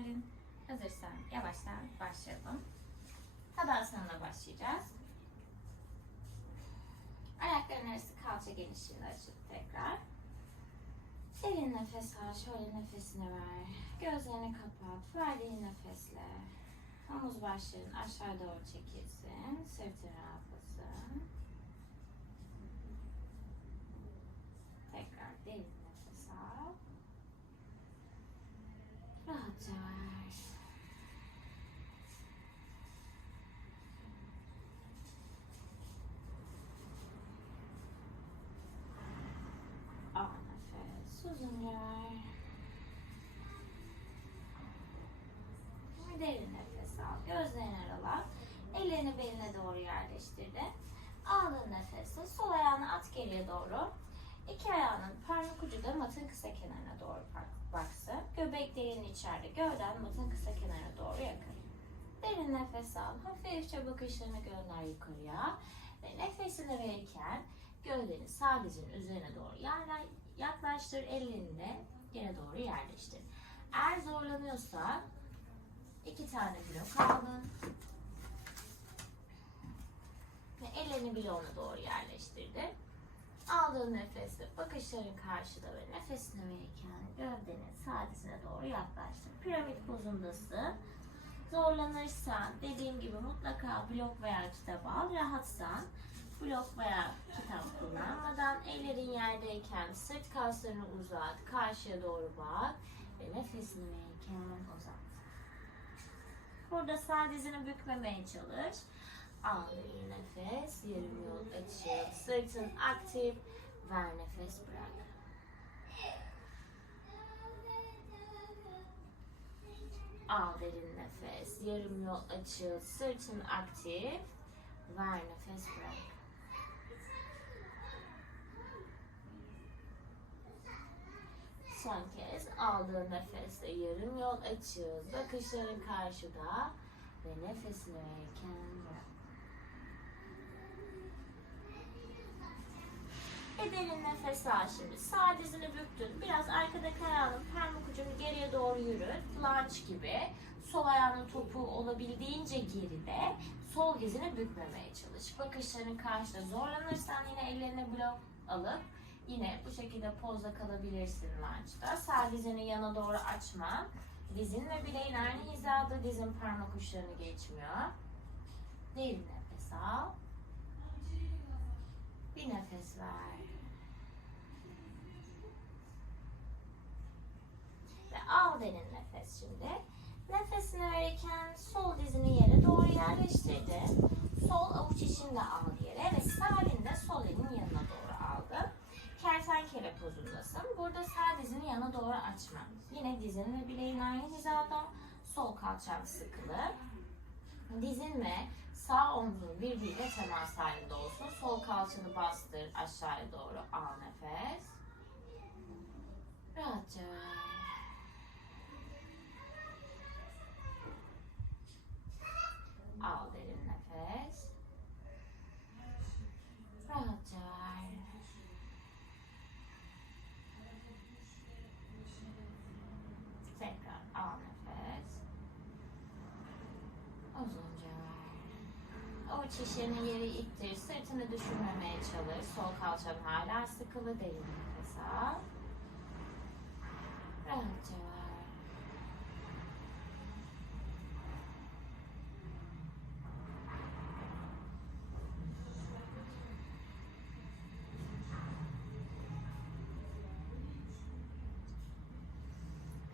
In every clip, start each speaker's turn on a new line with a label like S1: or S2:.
S1: geldin. Hazırsan yavaştan başlayalım. Tadasana başlayacağız. Ayakların arası kalça genişliğinde açıp tekrar. Derin nefes al. Şöyle nefesini ver. Gözlerini kapat. Verdiğin nefesle. Omuz başların aşağı doğru çekilsin. Sırtın rahatlasın. Tekrar derin nefes al. Ver. Al nefes. Uzunca ver. Ve Derin nefes al. Gözlerini arala. Ellerini beline doğru yerleştirdi. Aldığın nefesle sol ayağını at geriye doğru. İki ayağının parmak ucu da matın kısa kenarına doğru bak- baksın. Göbek derin içeride. Gövden matın kısa kenarına doğru yakın. Derin nefes al. Hafifçe bakışlarını gönder yukarıya. Ve nefesini verirken gövdeni dizin üzerine doğru yaklaştır. Ellerini de yere doğru yerleştir. Eğer zorlanıyorsa iki tane blok aldın. Ve ellerini bloğuna doğru yerleştirdi. Aldığın nefesle bakışların karşıda ve nefesini verirken gövdenin sağ dizine doğru yaklaştır. Piramit pozundasın. Zorlanırsan dediğim gibi mutlaka blok veya kitap al. Rahatsan blok veya kitap kullanmadan ellerin yerdeyken sırt kaslarını uzat, karşıya doğru bak ve nefesini verirken uzat. Burada sağ dizini bükmemeye çalış. Al derin nefes, yarım yol açıl, sırtın aktif, ver nefes bırak. Al derin nefes, yarım yol açıl, sırtın aktif, ver nefes bırak. Son kez aldığın nefesle yarım yol açıl, bakışların karşıda ve nefesini verirken bırak. Ve derin nefes al şimdi. Sağ dizini büktün. Biraz arkadaki ayağının parmak ucunu geriye doğru yürüt. Lunge gibi. Sol ayağının topu olabildiğince geride. Sol dizini bükmemeye çalış. Bakışların karşıda. Zorlanırsan yine ellerine blok alıp yine bu şekilde pozda kalabilirsin lunge'da. Sağ dizini yana doğru açma. Dizin ve bileğin aynı hizada. Dizin parmak uçlarını geçmiyor. Derin nefes al. Bir nefes ver. Ve al derin nefes şimdi. Nefesini verirken sol dizini yere doğru yerleştirdi. Sol avuç içini de al yere ve sağ elini sol elin yanına doğru aldı. Kertenkele pozundasın. Burada sağ dizini yana doğru açma. Yine dizin ve bileğin aynı hizada. Sol kalçan sıkılı. Dizin ve sağ omzun birbiriyle temas halinde olsun. Sol kalçanı bastır aşağıya doğru al nefes. Rahatça ver. Al derin nefes. Rahatça ver. Tekrar al nefes. Uzunca Avuç içini yere ittir. Sırtını düşürmemeye çalış. Sol kalçan hala sıkılı. Derin nefes al. Rahatça ver.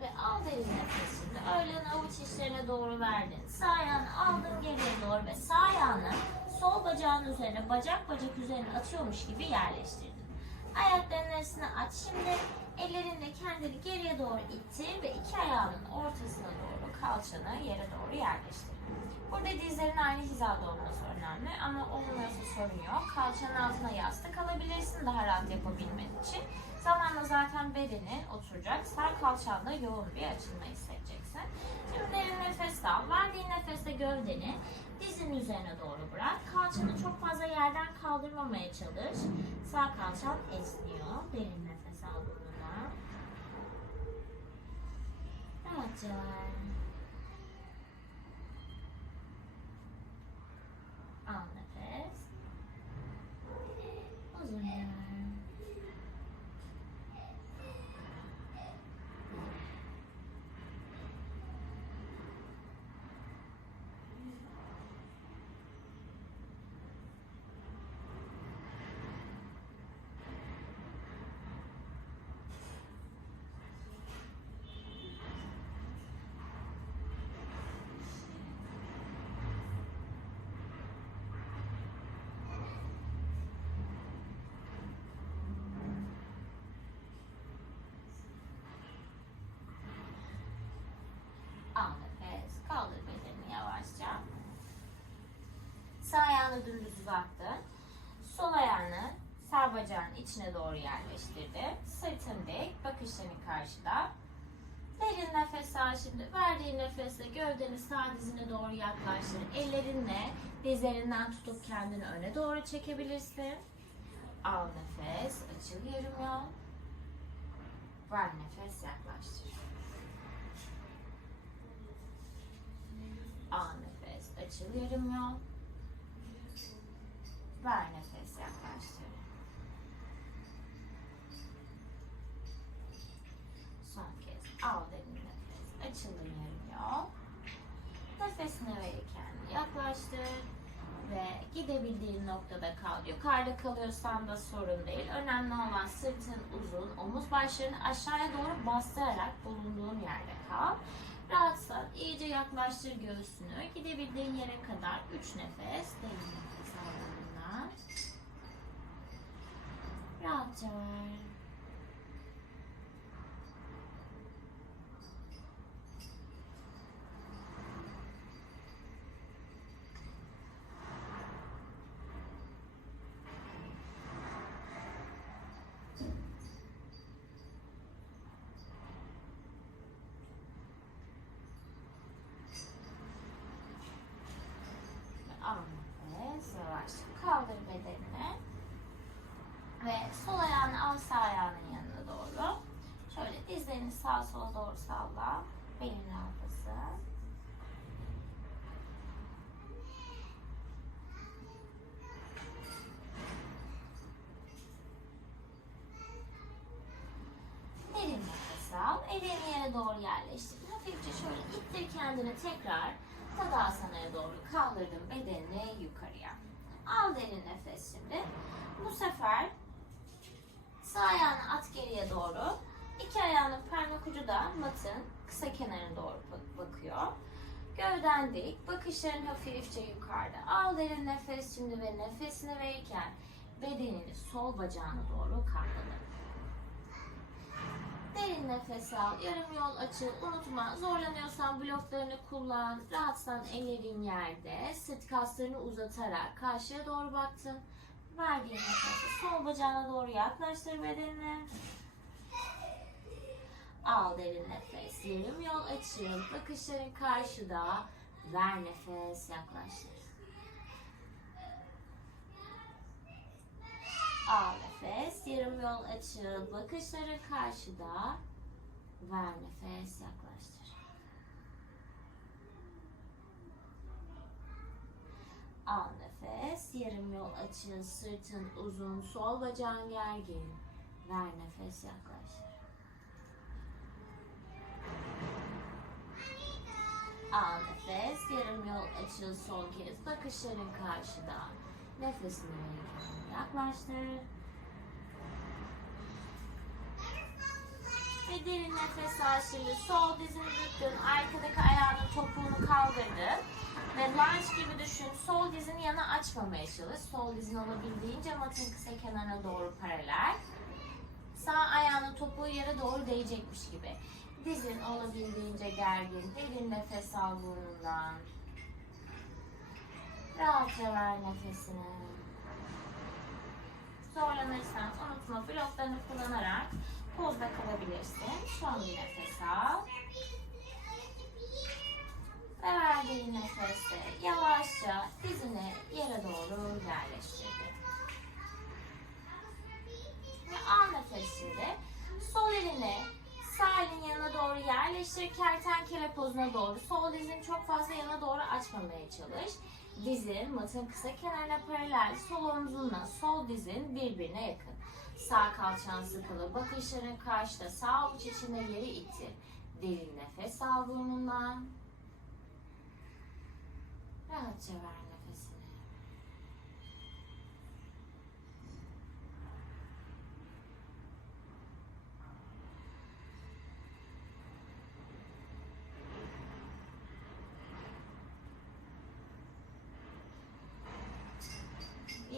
S1: Ve al derin nefes şimdi. Öğlen avuç içlerine doğru verdin. Sağ ayağını aldın geriye doğru ve sağ ayağını sol bacağın üzerine, bacak bacak üzerine atıyormuş gibi yerleştirdin. Ayaklarının arasını aç şimdi. Ellerinle kendini geriye doğru ittir ve iki ayağının ortasına doğru kalçanı yere doğru yerleştir. Burada dizlerin aynı hizada olması önemli ama olmuyorsa sorun yok. Kalçanın altına yastık alabilirsin daha rahat yapabilmen için. Zamanla zaten bedenin oturacak. Sağ kalçanda yoğun bir açılma hissedeceksin. Şimdi derin nefes al. Verdiğin nefeste gövdeni dizin üzerine doğru bırak. Kalçanı çok fazla yerden kaldırmamaya çalış. Sağ kalçan esniyor. Derin nefes al burnundan. Rahatça ver. Al nefes. Uzun ver. Al nefes. Kaldır bedenini yavaşça. Sağ ayağını dümdüz uzattın. Sol ayağını sağ bacağın içine doğru yerleştirdin. Sırtın dik, bakışların karşıda. Derin nefes al şimdi. Verdiğin nefesle gövdeni sağ dizine doğru yaklaştır. Ellerinle dizlerinden tutup kendini öne doğru çekebilirsin. Al nefes, açıl yarım yol. Ver nefes, yaklaştır. Al nefes, açıl yarım yol. Ver nefes, yaklaştır. Son kez al derin nefes, açılın yarım yol. Nefesini verirken yaklaştır ve gidebildiğin noktada kal. Yukarıda kalıyorsan da sorun değil. Önemli olan sırtın uzun, omuz başlarını aşağıya doğru bastırarak bulunduğun yerde kal. Rahatsan iyice yaklaştır göğsünü. Gidebildiğin yere kadar 3 nefes, derin. Rahatça ver. Al yavaşça kaldır bedenini. Ve sol ayağını al sağ ayağının yanına doğru. Şöyle dizlerini sağa sola doğru salla. Belin rahatlasın. Derin nefes al. Ellerini yere doğru yerleştir. Hafifçe şöyle ittir kendini tekrar Tadasana'ya doğru kaldırdım bedenini yukarıya. Al derin nefes şimdi. Bu sefer sağ ayağını at geriye doğru. İki ayağının parmak ucu da matın kısa kenarına doğru bak- bakıyor. Gövden dik, bakışların hafifçe yukarıda. Al derin nefes şimdi ve nefesini verirken bedenini sol bacağına doğru kaldır. Derin nefes al, yarım yol açıl, unutma. Zorlanıyorsan bloklarını kullan. Rahatsan ellerin yerde, sırt kaslarını uzatarak karşıya doğru baktın. Verdiğin nefesi sol bacağına doğru yaklaştır bedenini. Al derin nefes, yarım yol açıl, bakışların karşıda. Ver nefes, yaklaştır. Al nefes, yarım yol açıl, bakışları karşıda. Ver nefes, yaklaştır. Al nefes, yarım yol açıl, sırtın uzun, sol bacağın gergin. Ver nefes, yaklaştır. Al nefes, yarım yol açıl, son kez bakışların karşıda. Nefesini yaklaştır. Ve derin nefes al şimdi. Sol dizini büktün. Arkadaki ayağının topuğunu kaldırdın. Ve lunge gibi düşün. Sol dizini yana açmamaya çalış. Sol dizin olabildiğince matın kısa kenarına doğru paralel. Sağ ayağının topuğu yere doğru değecekmiş gibi. Dizin olabildiğince gergin. Derin nefes al burnundan. Rahatça ver nefesini. Zorlanırsan unutma bloklarını kullanarak pozda kalabilirsin. Son bir nefes al. Ve verdiğin nefeste yavaşça dizini yere doğru yerleştirdi. Ve al nefes şimdi. Sol elini sağ elin yanına doğru yerleştir. Kertenkele pozuna doğru. Sol dizini çok fazla yana doğru açmamaya çalış. Dizin matın kısa kenarına paralel. Sol omzunla sol dizin birbirine yakın. Sağ kalçan sıkılı. Bakışların karşıda. Sağ avuç içinde yeri ittir. Derin nefes al burnundan. Rahatça ver nefesini.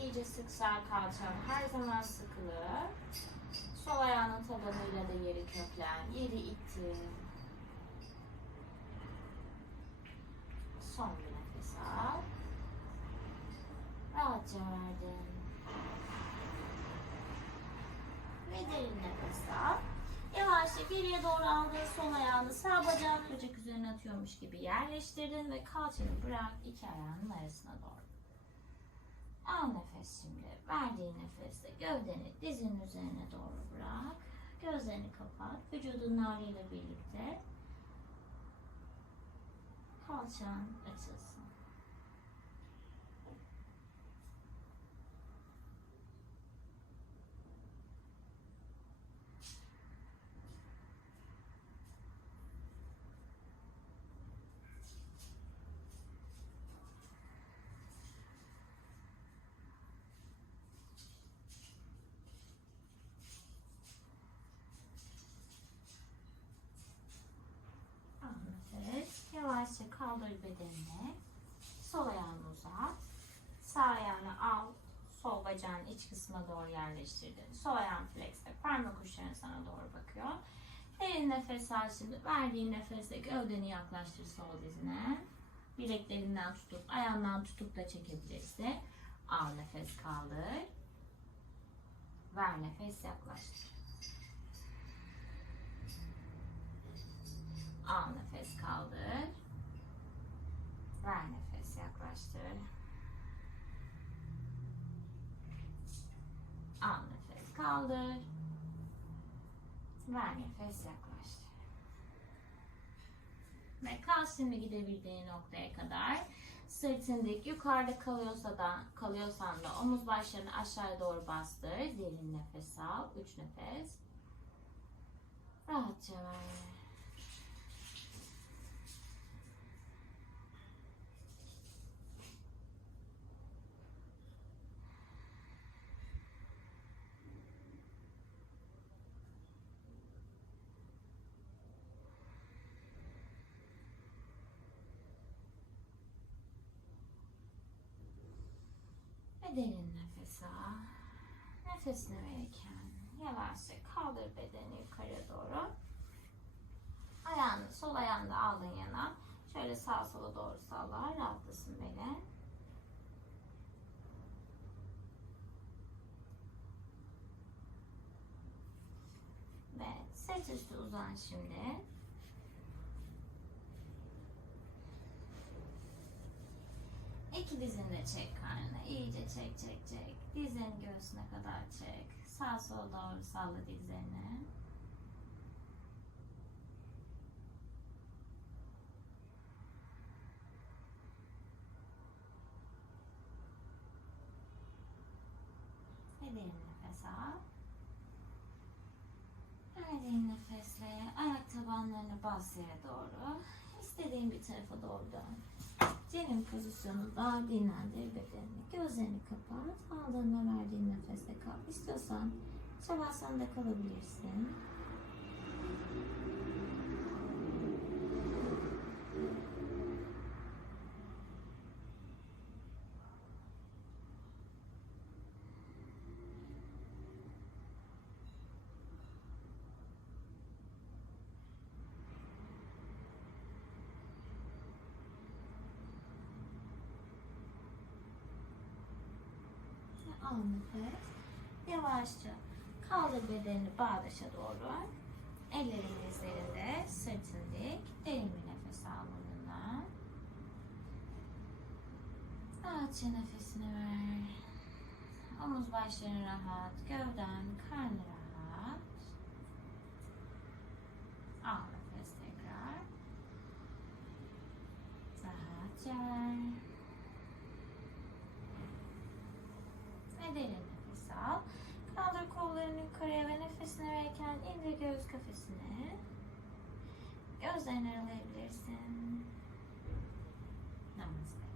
S1: İyice sık sağ kalçan her zaman sıkılı. Sol ayağının tabanıyla da yeri köklen. Yeri ittir. Son bir nefes al. Rahatça verdin. Ve derin nefes al. Yavaşça geriye doğru aldığın sol ayağını sağ bacağın bacak üzerine atıyormuş gibi yerleştirdin ve kalçanı bırak iki ayağının arasına doğru. Al nefes şimdi. Verdiğin nefesle gövdeni dizin üzerine doğru bırak. Gözlerini kapat. Vücudun ağrıyla birlikte kalçan açılsın. Al Yavaşça kaldır bedenini. Sol ayağını uzat. Sağ ayağını al. Sol bacağın iç kısmına doğru yerleştirdin. Sol ayağın flexte. Parmak uçların sana doğru bakıyor. Derin nefes al şimdi. Verdiğin nefesle gövdeni yaklaştır sol dizine. Bileklerinden tutup, ayağından tutup da çekebilirsin. Al nefes kaldır. Ver nefes yaklaştır. Al nefes kaldır. Ver nefes yaklaştır. Al nefes kaldır. Ver nefes yaklaştır. Ve kal şimdi gidebildiğin noktaya kadar. Sırtın dik. Yukarıda kalıyorsa da, kalıyorsan da omuz başlarını aşağıya doğru bastır. Derin nefes al. Üç nefes. Rahatça ver. Derin nefes al. Nefesini verirken yavaşça kaldır bedeni yukarıya doğru. Ayağını, sol ayağını da aldın yana. Şöyle sağa sola doğru salla. Rahatlasın belen. Ve sırt üstü uzan şimdi. De çek karnına. İyice çek çek çek. Dizin göğsüne kadar çek. Sağ sola doğru salla dizlerini. Ve derin nefes al. Verdiğin nefesle ayak tabanlarını bas yere doğru. İstediğin bir tarafa doğru dön. Cenin pozisyonunda dinlendir bedenini. Gözlerini kapat. Aldığın ve verdiğin nefeste kal. İstiyorsan şavasanda kalabilirsin. Al nefes. Yavaşça kaldır bedenini bağdaşa doğru. Ellerin üzerinde sırtın dik. Derin bir nefes al burnundan. Rahatça nefesini ver. Omuz başların rahat. Gövden, karnın rahat. Al nefes tekrar. Rahatça ver. Ve derin nefes al. Kaldır kollarını yukarıya ve nefesini verirken indir göğüs kafesine. Gözlerini aralayabilirsin. Namaste.